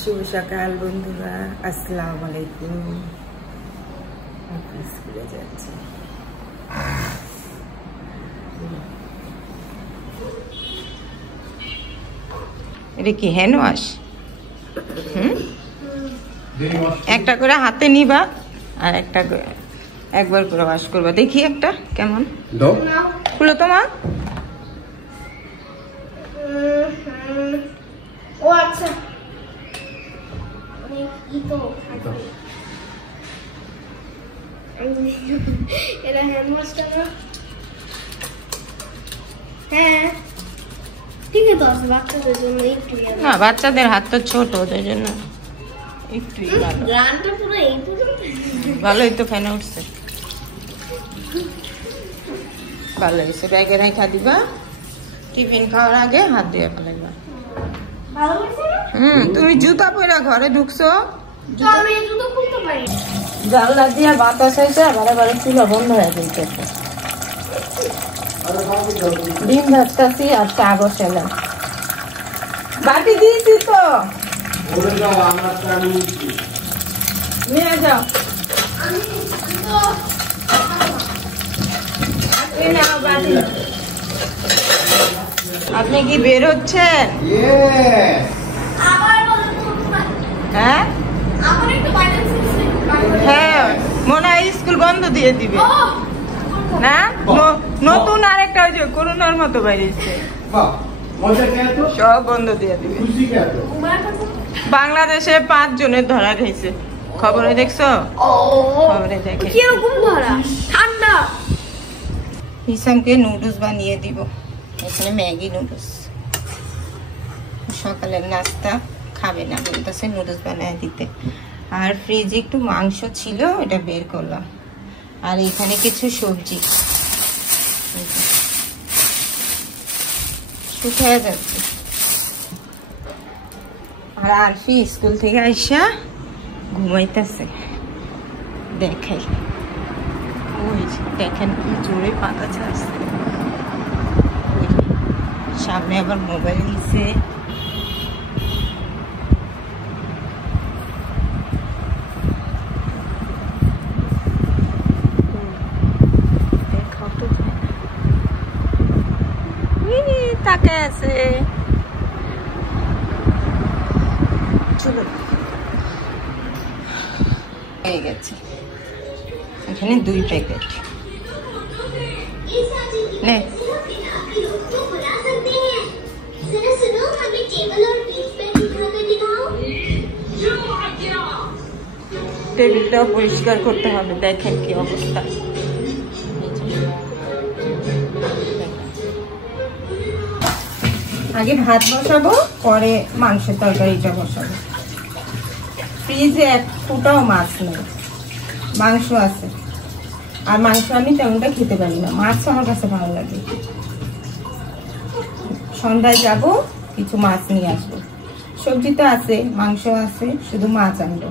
শুভ সকাল বন্ধুরা, আসসালামু আলাইকুম। স্কুলে যাচ্ছি। এটা কি হ্যান্ড ওয়াশ? একটা করে হাতে নিবা আর একটা করে একবার করে ওয়াশ করবা। দেখি একটা কেমন খুলো তোমার। ও আচ্ছা, এটা হ্যান্ড ওয়াশটা না? হ্যাঁ ঠিক আছে, আছে বাচ্চাদের জন্য একটু। না, বাচ্চাদের হাত তো ছোট, ওদের জন্য একটু রানটা পুরো এই পর্যন্ত ভালোই তো ফ্যানে উঠছে। ভালো হয়েছে। ব্যাগে রেখা দিবা, টিফিন খাওয়ার আগে হাত দিয়ে ফেলাইবা। ভালো হয়েছে না? তুমি জুতা পরে ঘরে ঢুকছো, তো আমি এই জুতো খুলতে পারি। জানলা দিয়ে বাতাস হয়েছে, বারে বারে চুলা বন্ধ হয়ে গেছে। ডিম ভাজতেছি আর চা বসালাম। বাটি দিয়েছি তো, নিয়ে যাও। আপনি কি বের হচ্ছেন? হ্যাঁ হ্যাঁ, মনে হয় স্কুল বন্ধ দিয়ে দিবে না? নতুন আরেকটা ওই যে করোনার মতো বাইরেছে, সব বন্ধ দিয়ে দিবে। বাংলাদেশে 5 জনের ধরা গেছে, খবরে দেখছো? খবরে দেখে ঠান্ডা। হিসামকে নুডলস বানিয়ে দিব। এখানে ম্যাগি নুডলস, সকালের নাস্তা খাবে না বলতেছে, নুডলস বানিয়ে দিতে। আর ফ্রিজে একটু মাংস ছিল, এটা বের করলাম। আর এখানে কিছু সবজি শুকিয়ে যাচ্ছে। আর আরফি স্কুল থেকে আইসা ঘুমাইতেছে। দেখাই, ওই দেখেন কি জোরে পাতা ছাড়ছে। সামনে আবার মোবাইল নিছে। তাকে আছে হয়ে গেছে। এখানে 2 প্যাকেট নে। টেবিলটা পরিষ্কার করতে হবে। দেখেন কি অবস্থা। আগে ভাত বসাবো, পরে মাংসের তরকারিটা বসাবো। ফ্রিজে 1 ফুটাও মাছ নেই, মাংস আছে। আর মাংস আমি তেমনটা খেতে পারি না, মাছ আমার কাছে ভালো লাগে। সন্ধ্যায় যাব, কিছু মাছ নিয়ে আসবো। সবজি তো আছে, মাংস আছে, শুধু মাছ আনবো।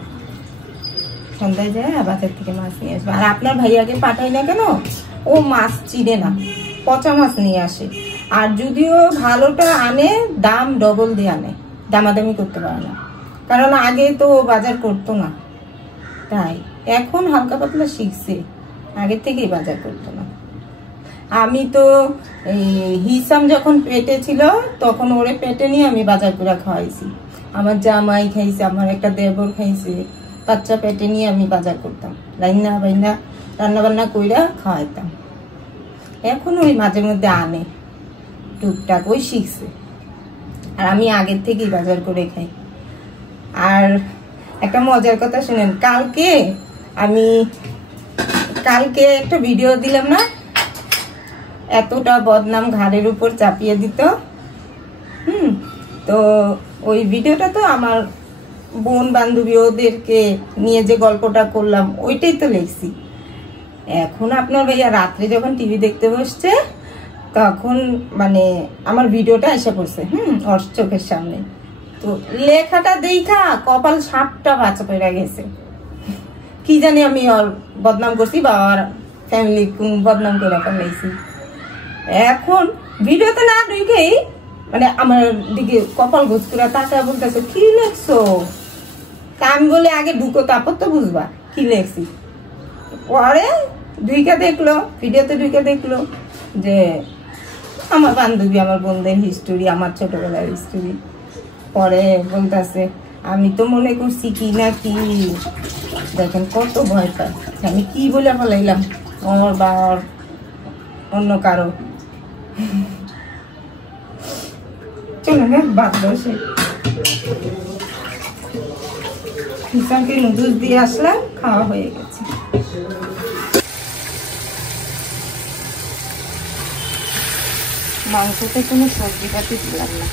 সন্ধ্যায় যায় বাজার থেকে মাছ নিয়ে আসবো। আর আপনার ভাইয়াকে পাঠাই না কেন, ও মাছ চিনে না, পচা মাছ নিয়ে আসে। আর যদিও ভালোটা আনে, দাম ডবল দিয়ে আনে, দামাদামি করতে পারে না। কারণ আগে তো বাজার করতো না, তাই এখন হালকা পাতলা শিখছে, আগের থেকেই বাজার করতো না। আমি তো হিসাম যখন পেটে ছিল, তখন ওরে পেটে নিয়ে আমি বাজার করে খাওয়াইছি। আমার জামাই খাইছে, আমার একটা দেবর খাইছে, বাচ্চা পেটে নিয়ে আমি বাজার করতাম, রান্না বান্না রান্না বান্না কইরা খাওয়াইতাম। এখন ওই মাঝে মধ্যে আনে টুকটাক, ওই শিখছে। আর আমি আগের থেকেই বাজার করে খাই। আর একটা মজার কথা শুনেন, কালকে একটা ভিডিও দিলাম না, এতটা বদনাম ঘাড়ের উপর চাপিয়ে দিত। তো ওই ভিডিওটা তো আমার বোন বান্ধবী ওদেরকে নিয়ে যে গল্পটা করলাম, ওইটাই তো লিখছি। এখন আপনার ভাইয়া রাত্রে যখন টিভি দেখতে বসছে, তখন মানে আমার ভিডিওটা এসে পড়ছে ওর চোখের সামনে। তো লেখাটা দেখা কপাল 7টা বাচ্চা পেয়ে গেছে। কি জানি আমি ওর বদনাম করছি বা ওর ফ্যামিলি কোন বদনাম করে ফেলাইছি। এখন ভিডিওতে না ঢুকেই মানে আমার দিকে কপাল গোছ করে তাকা বলতেছে কি লেখছো, তা আমি বলে আগে ঢুকো তারপর তো বুঝবা কি লেখছি। পরে ঢুকে দেখলো, ভিডিওতে ঢুকে দেখলো যে আমার বান্ধবী, আমার বোনদের হিস্টোরি, আমার ছোটবেলার হিস্টোরি। পরে বলতেছে আমি তো মনে করছি কি না কি, দেখেন কত ভয় পায়। আমি কি বলে ফেলাইলাম ওর বা অন্য কারো। চলো না বাদ বসে হিসামকে নুডলস দিয়ে আসলাম, খাওয়া হয়ে গেছে। মাংসতে কোনো সবজি পাতি দিলাম না,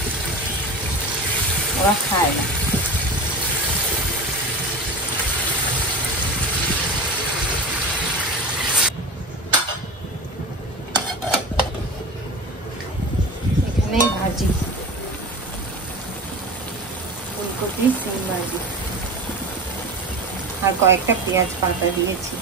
ওরা খায় না। এখানে ভাজি, ফুলকপি সিম ভাজি আর কয়েকটা পেঁয়াজ পাতা দিয়েছি।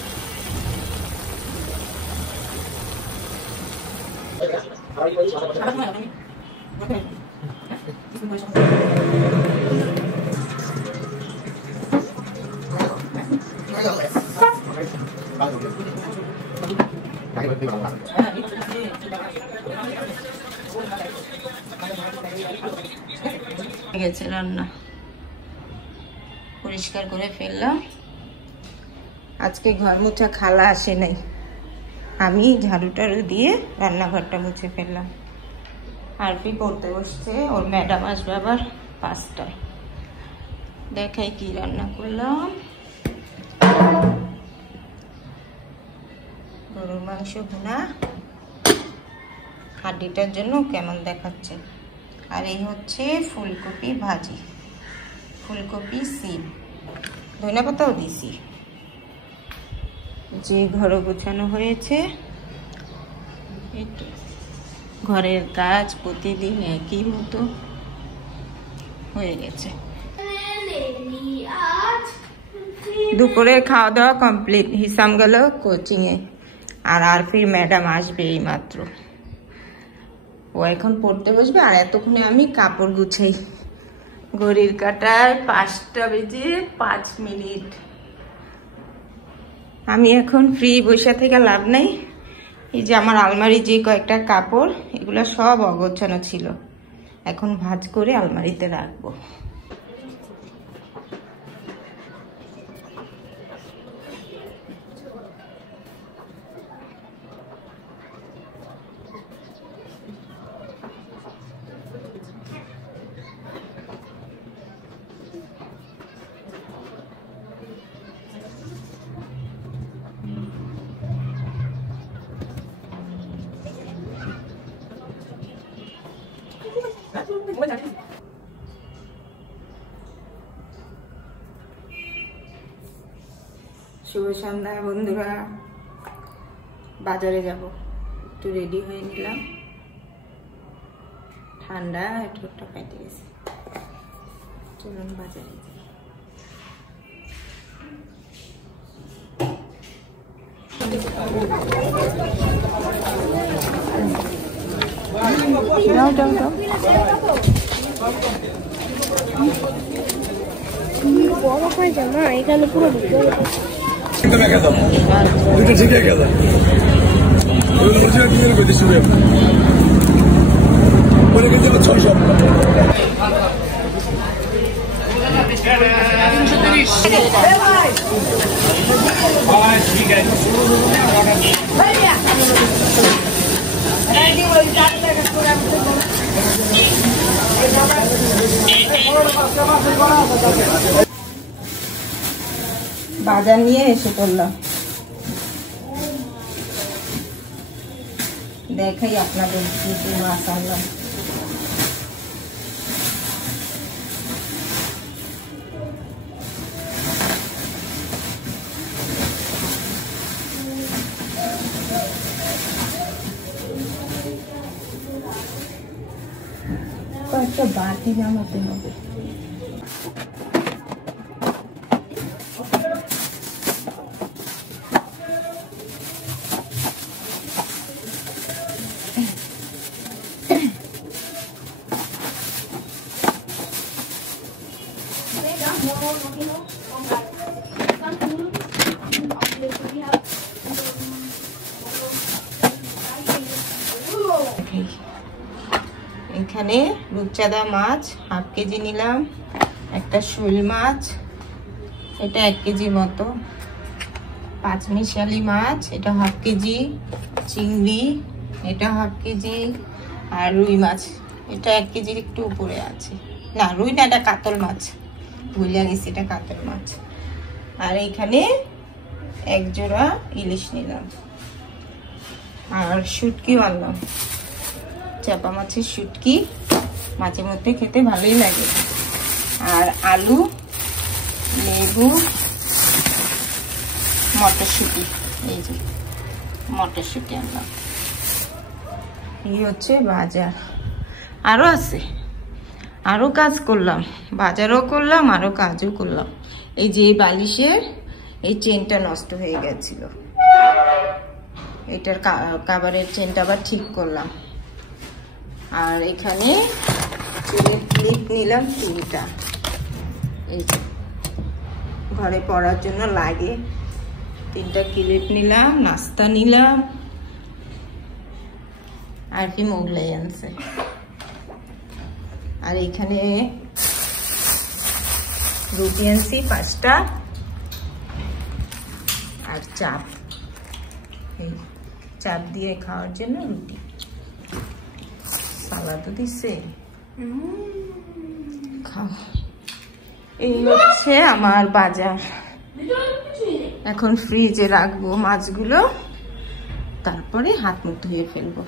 গেছে রান্না, পরিষ্কার করে ফেললাম। আজকে ঘর মোছা খালা আসে নাই, আমি ঝাড়ু টাড়ু দিয়ে রান্নাঘরটা মুছে ফেললাম। আরপি পড়তে বসছে, ওর ম্যাডাম আসবে আবার 5টায়। দেখাই কি রান্না করলাম। গরুর মাংস ভুনা, হাড্ডিটার জন্য কেমন দেখাচ্ছে। আর এই হচ্ছে ফুলকপি ভাজি, ফুলকপি সিম, ধনেপাতাও দিছি। যে ঘর গোছানো হয়েছে, ঘরের কাজ প্রতিদিন একই মতো হয়ে গেছে। দুপুরের খাওয়া দাওয়া কমপ্লিট, হিসাম গেল কোচিংয়ে। আর আরফির ম্যাডাম আসবে এই মাত্র, ও এখন পড়তে বসবে। আর এতক্ষণে আমি কাপড় গুছাই। ঘড়ির কাঁটায় 5টা বেজে 5 মিনিট। আমি এখন ফ্রি, বসে থেকে লাভ নাই। এই যে আমার আলমারি যে কয়েকটা কাপড়, এগুলো সব অগোছানো ছিল, এখন ভাঁজ করে আলমারিতে রাখবো। শুভ সন্ধ্যা বন্ধুরা, বাজারে যাব, একটু রেডি হয়ে নিলাম। ঠান্ডা ঠোঁটটা কেটে গেছে, চলুন বাজারে যাই। যাও যাও যাও, বড় হয়ে যায় না, এখানে পুরো বাজার নিয়ে এসে পড়লাম। দেখাই আপনাদের কি কি মাছ আনলাম। কয়েকটা বাটি নামাতে হবে। এখানে রূপচাঁদা মাছ 1/2 কেজি নিলাম, একটা শোল মাছ এটা 1 কেজি মতো, 5 মিশালি মাছ এটা 1/2 কেজি, চিংড়ি এটা 1/2 কেজি, আর রুই মাছ এটা 1 কেজির একটু উপরে আছে, না রুই না এটা কাতল মাছ, ভুলে গেছি এটা কাতল মাছ। আর এখানে 1 জোড়া ইলিশ নিলাম, আর শুটকিও আনলাম, চাপা মাছের শুটকি মাছের মধ্যে খেতে ভালোই লাগে। আর আলু, লেবু, মটরশুঁটি, এই যে মটরশুঁটি আনলাম। এই হচ্ছে বাজার, আরো আছে, আরো কাজ করলাম, বাজারও করলাম আরো কাজও করলাম। এই যে বালিশের এই চেনটা নষ্ট হয়ে গেছিল, এটার কাভারের চেনটা আবার ঠিক করলাম। আর এখানে চুলের ক্লিপ নিলাম 3টা, এই যে ঘরে পরার জন্য লাগে, 3টা ক্লিপ নিলাম, নাস্তা নিলাম, আর কি মোগলাই আনছে। আর এখানে রুটি আনছি 5টা, আর চাপ, এই চাপ দিয়ে খাওয়ার জন্য রুটি, সালাদও দিচ্ছে, খাও। এই হচ্ছে আমার বাজার। এখন ফ্রিজে রাখবো মাছগুলো, তারপরে হাত মুখ ধুয়ে ফেলবো।